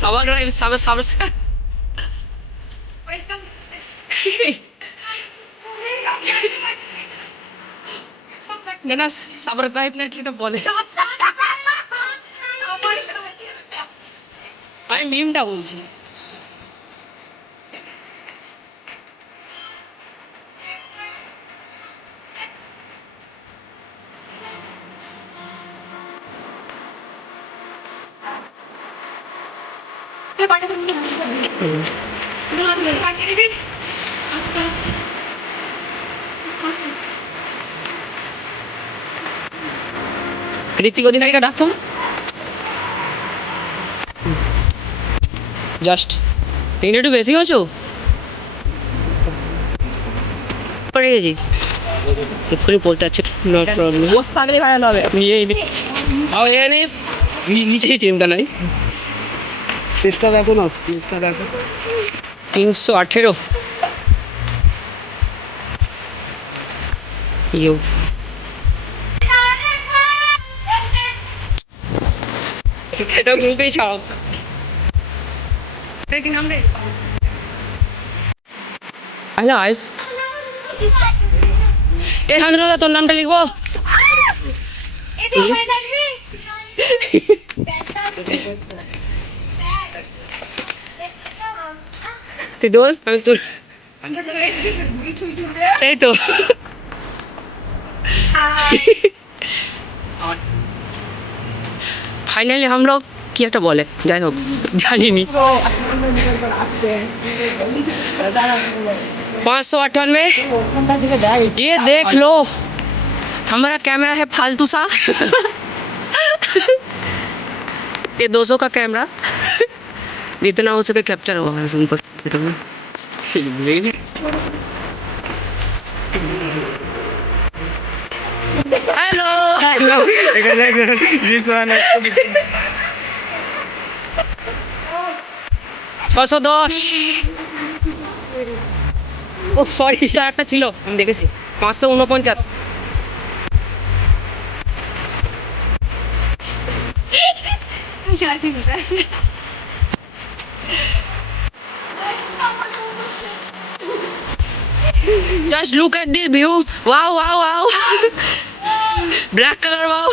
সাবার না সাবার টাইপ না কি বলে আমি মিমটা বলছি ঋতিক অধিনায়িকা ডাকতো জাস্ট তিনটে একটু বেশি হয়েছো পড়ে গেছি এক্ষুনি বলতে যাচ্ছে নট প্রবলেম বস থাকলে ভালো হবে আপনি নিচেই চিন্তা নাই চেষ্টা দেখো না চেষ্টা দেখো 318 ইউ এটা গ্রুপেই ছাড়ো কি নাম রে আচ্ছা আইস এ শান্তনুদা তোর নামটা লিখবো তুই দোল আমি তোর এই তো फाइनली हम लोग কি একটা বলে যাই হোক জানিনি 598 ये देख लो हमारा कैमरा है फालतू सा ये 200 का कैमरा जितना हो सके कैप्चर होगा उन पर हेलो हेलो दिस वन 610 ও সরি একটা ছিল আমি দেখেছি 549 Just look at this view. Wow, wow, wow. Black color, wow.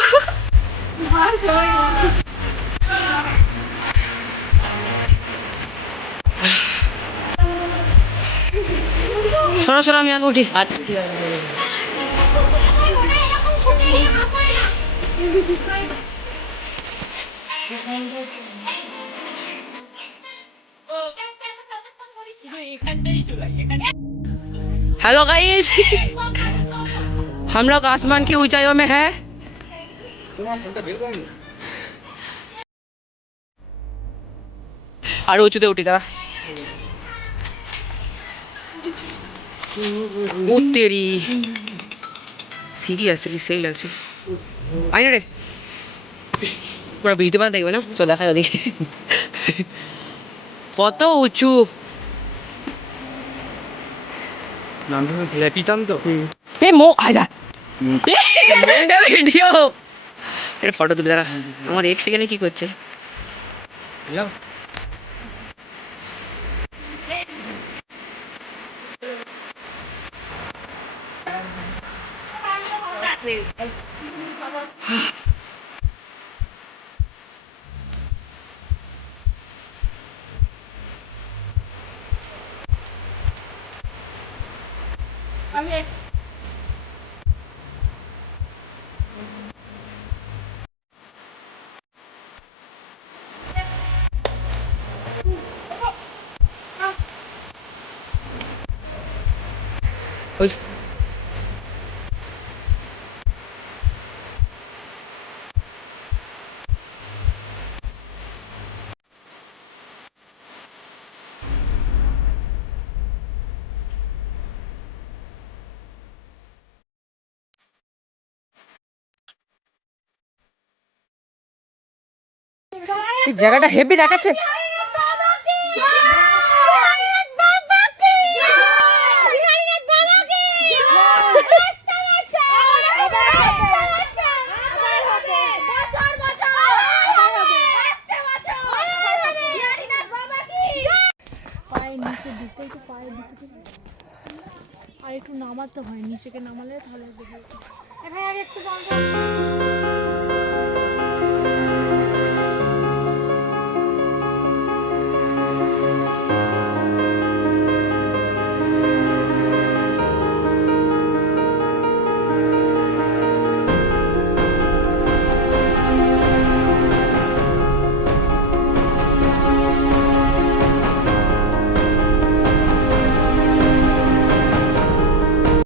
শোনো শোনো আমি আগে উঠি हेलो गाइस हम लोग आसमान की ऊंचाइयों में है আর উঁচুতে উঠি দাঁড়া ও তেরি সিরিয়াসলি সেই লাগছে আয় না রে পুরো বুঝতে পারা দেখবে না চল দেখা যদি কত উঁচু এ মো আয়দা ভিডিও এটা ফটো তুলে দাঁড়া আমার এক সেকেন্ডে কি করছে জায়গাটা হেভি দেখাচ্ছে নামাতে হয়, নিচেকে নামালে তাহলে দেখে। ভাই আর একটু